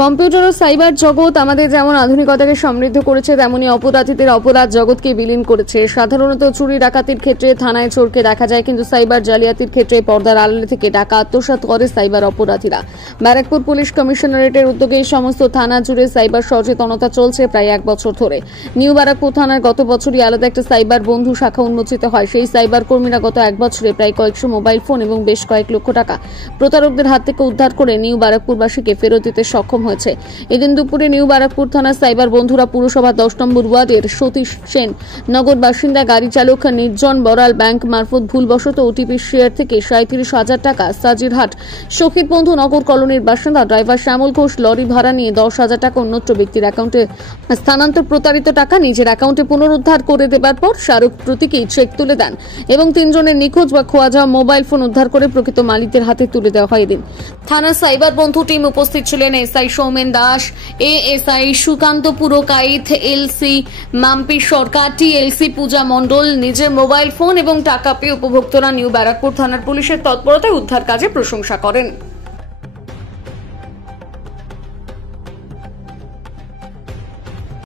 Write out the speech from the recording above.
Computer ও cyber জগৎ আমাদের যেমন আধুনিকতাকে সমৃদ্ধ করেছে, তেমনি অপরাধীদের অপরাধ জগৎকে বিলীন করেছে। সাধারণত চুরি ডাকাতির ক্ষেত্রে থানায় চোরকে দেখা যায়, কিন্তু সাইবার জালিয়াতির ক্ষেত্রে পর্দার আড়ালে থেকে টাকা আত্মসাৎ করে সাইবার অপরাধীরা। ব্যারাকপুর পুলিশ কমিশনারেটের উদ্যোগে এই সমস্ত থানা জুড়ে সাইবার সচেতনতা চলছে প্রায় 1 বছর ধরে। নিউ ব্যারাকপুর থানার গত বছরই আলাদা একটা সাইবার বন্ধু শাখা উন্মোচিত হয়। সেই সাইবার কর্মীরা গত 1 বছরে প্রায় কয়েকশো মোবাইল ফোন এবং বেশ কয়েক লক্ষ টাকা প্রতারকদের হাত থেকে উদ্ধার করে নিউ ব্যারাকপুরবাসীকে ফেরত দিতে সক্ষম হয়েছে। এদিন দুপুরে নিউ ব্যারাকপুর থানার সাইবার বন্ধুরা পুরসভা 10 নম্বর ওয়ার্ডের সতীশ সেন নগর বাসিন্দা গাড়ি চালক নির্জন বড়াল ব্যাংক মারফত ভুলবশত ওটিপি শেয়ার থেকে 37,000 টাকা, সাজিরহাট শহীদ বন্ধু নগর কলোনির বাসিন্দা ড্রাইভার শ্যামল ঘোষ লরি ভাড়া নিয়ে 10,000 টাকা অন্যত্র ব্যক্তির অ্যাকাউন্টে স্থানান্তর, প্রতারিত টাকা নিজের অ্যাকাউন্টে পুনরুদ্ধার করে দেবার পর শাহরুখ প্রতীকী চেক তুলে দেন এবং 3 জনের নিখোঁজ বা খোয়া যাওয়া মোবাইল ফোন উদ্ধার করে প্রকৃত মালিকদের হাতে তুলে দেওয়া হয়। এদিন থানার সাইবার বন্ধু টিম উপস্থিত ছিলেন SI Soumen Das, ASI Sukanta Purkait, LC Mampi Sarkar, TLC Puja Mondal. নিজের মোবাইল ফোন এবং টাকা পেয়ে উপভোক্তারা নিউ ব্যারাকপুর থানার পুলিশের তৎপরতায় উদ্ধার কাজে প্রশংসা করেন।